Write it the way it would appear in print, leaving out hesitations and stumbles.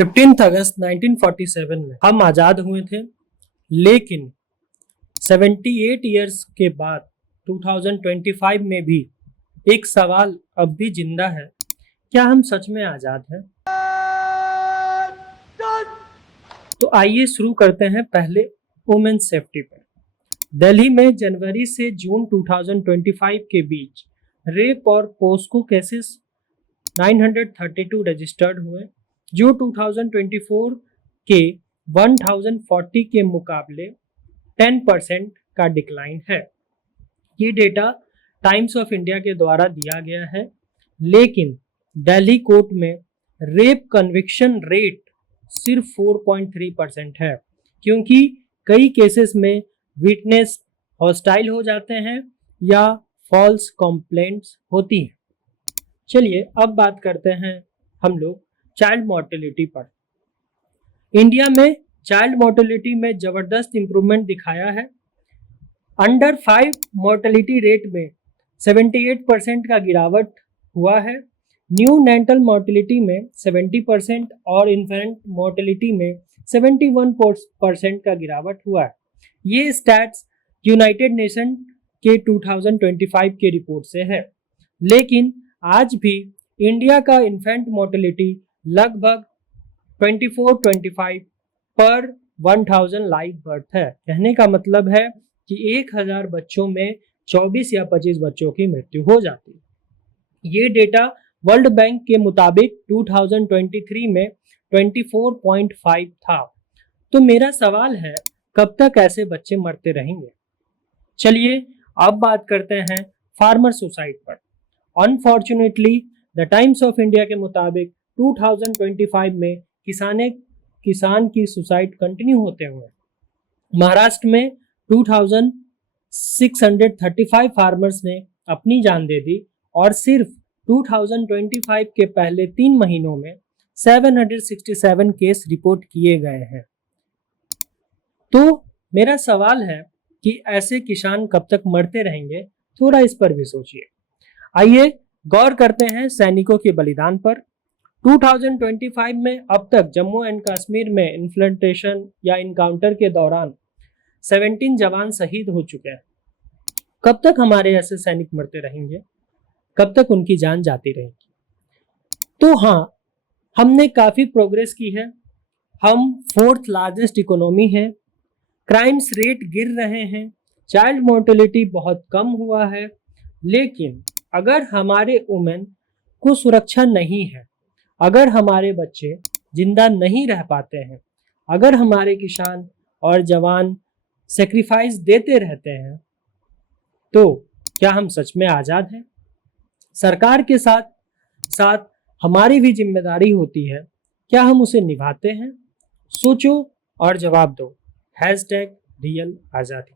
15 अगस्त 1947 में हम आज़ाद हुए थे, लेकिन 78 इयर्स के बाद 2025 में भी एक सवाल अब भी जिंदा है, क्या हम सच में आज़ाद हैं? तो आइए शुरू करते हैं पहले वुमेन्स सेफ्टी पर। दिल्ली में जनवरी से जून 2025 के बीच रेप और पोस्को केसेस 932 रजिस्टर्ड हुए, जो 2024 के 1040 के मुकाबले 10% का डिक्लाइन है। ये डेटा टाइम्स ऑफ इंडिया के द्वारा दिया गया है, लेकिन दिल्ली कोर्ट में रेप कन्विक्शन रेट सिर्फ 4.3% है, क्योंकि कई केसेस में विटनेस हॉस्टाइल हो जाते हैं या फॉल्स कंप्लेंट्स होती हैं। चलिए अब बात करते हैं हम लोग चाइल्ड मॉर्टेलिटी पर। इंडिया में चाइल्ड मॉर्टेलिटी में जबरदस्त इंप्रूवमेंट दिखाया है। अंडर 5 मॉर्टेलिटी रेट में 78% का गिरावट हुआ है। न्यू नेंटल मॉर्टेलिटी में 70% और इन्फेंट मॉर्टेलिटी में 71% का गिरावट हुआ है। ये स्टैट्स यूनाइटेड नेशन के 2025 के रिपोर्ट से है, लेकिन आज भी इंडिया का इन्फेंट मॉर्टेलिटी लगभग 24-25 पर 1000 लाइव बर्थ है। कहने का मतलब है कि 1000 बच्चों में 24 या 25 बच्चों की मृत्यु हो जाती है। ये डेटा वर्ल्ड बैंक के मुताबिक 2023 में 24.5 था। तो मेरा सवाल है, कब तक ऐसे बच्चे मरते रहेंगे? चलिए अब बात करते हैं फार्मर सुसाइड पर। Unfortunately the times of India के मुताबिक 2025 में किसान की सुसाइड कंटिन्यू होते हुए महाराष्ट्र में 2635 फार्मर्स ने अपनी जान दे दी और सिर्फ 2025 के पहले 3 महीनों में 767 केस रिपोर्ट किए गए हैं। तो मेरा सवाल है कि ऐसे किसान कब तक मरते रहेंगे? थोड़ा इस पर भी सोचिए। आइए गौर करते हैं सैनिकों के बलिदान पर। 2025 में अब तक जम्मू एंड कश्मीर में इन्फ्लंटेशन या इनकाउंटर के दौरान 17 जवान शहीद हो चुके हैं। कब तक हमारे ऐसे सैनिक मरते रहेंगे? कब तक उनकी जान जाती रहेगी? तो हाँ, हमने काफी प्रोग्रेस की है। हम 4th लार्जेस्ट इकोनॉमी है। क्राइम्स रेट गिर रहे हैं, चाइल्ड मोर्टेलिटी बहुत कम हुआ है, लेकिन अगर हमारे वुमेन को सुरक्षा नहीं है, अगर हमारे बच्चे जिंदा नहीं रह पाते हैं, अगर हमारे किसान और जवान सेक्रीफाइस देते रहते हैं, तो क्या हम सच में आज़ाद हैं? सरकार के साथ साथ हमारी भी जिम्मेदारी होती है, क्या हम उसे निभाते हैं? सोचो और जवाब दो। #रियल आज़ादी।